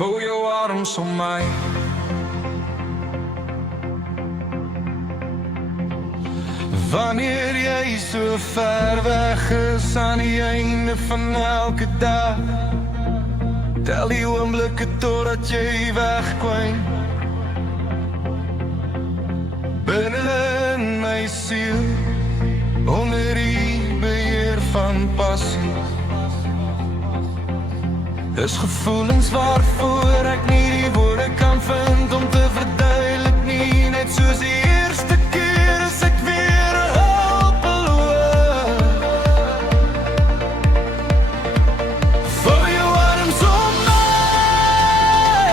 Voel jou arms om my. Wanneer jy so ver weg is aan die einde van elke dag, tel die oomblikke totdat jy wegkwyn. Binne in my siel, onder die beheer van passie, is gevoelens waarvoor ek nie die woorde kan vind om te verduidelik nie, net soos die eerste keer is ek weer hulpeloos. Voel jou arms om my,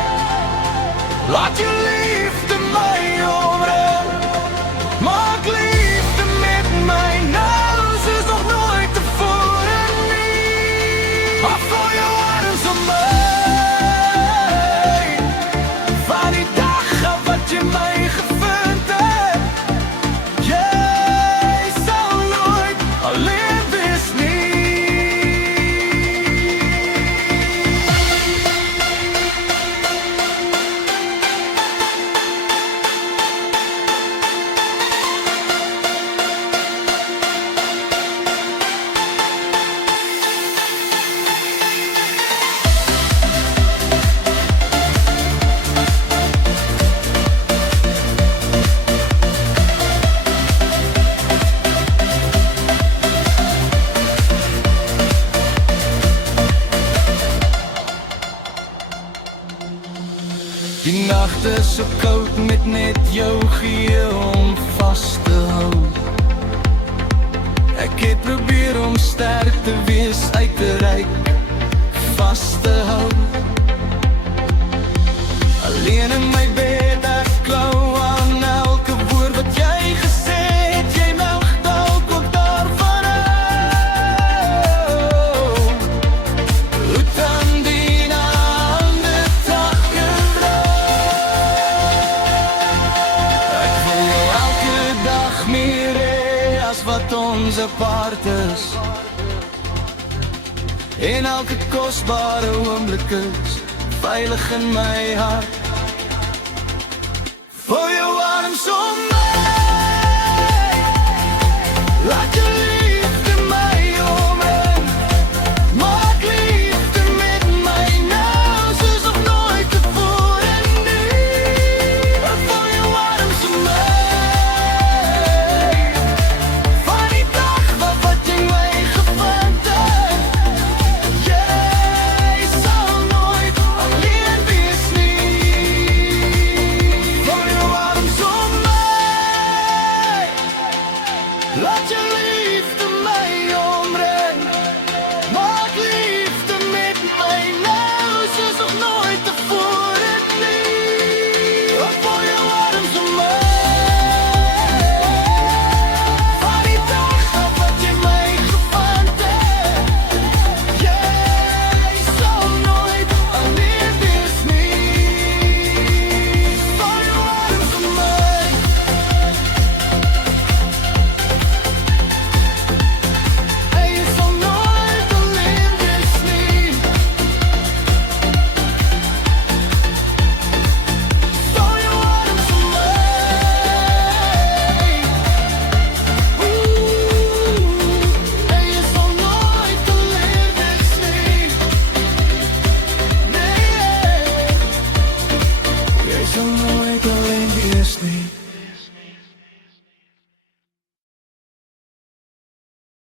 laat jou liefde my omring, maak liefde met my nou, soos nog nooit tevore nie. Maar voel jou arms om my, van die dag af wat jy my gevind het, jy sal nooit alleen wees nie. Die nacht is so koud met net jou geel om vast te hou. Ek het probeer om sterk te wees, uit te reik, vast te hou. Alleen in my bed, ek klou aan elke woord wat jy gesê het. Jy mag dalk ook daarvan hou. Hoed aan die hande, dag en ek wil jou elke dag meer hê as wat ons apart is, en elke kosbare oomblik is veilig in my hart. Voel jou arms om my, laat jou liefde my omring, maak liefde met my nou, soos nog nooit tevore nie. Voel jou arms om my, van die dag wat jy my gevind het, jy sal nooit alleen wees nie. Voel jou arms om my, laat jou liefde my omring, maak liefde met my nou, soos nog nooit tevore nie. Voel jou arms om my, van die dag af wat jy my gevind het, jy sal nooit alleen wees nie. Voel jou arms om my, jy sal nooit alleen wees nie. Voel jou arms om my, jy sal nooit alleen wees nie. Nee, jy sal nooit alleen wees nie.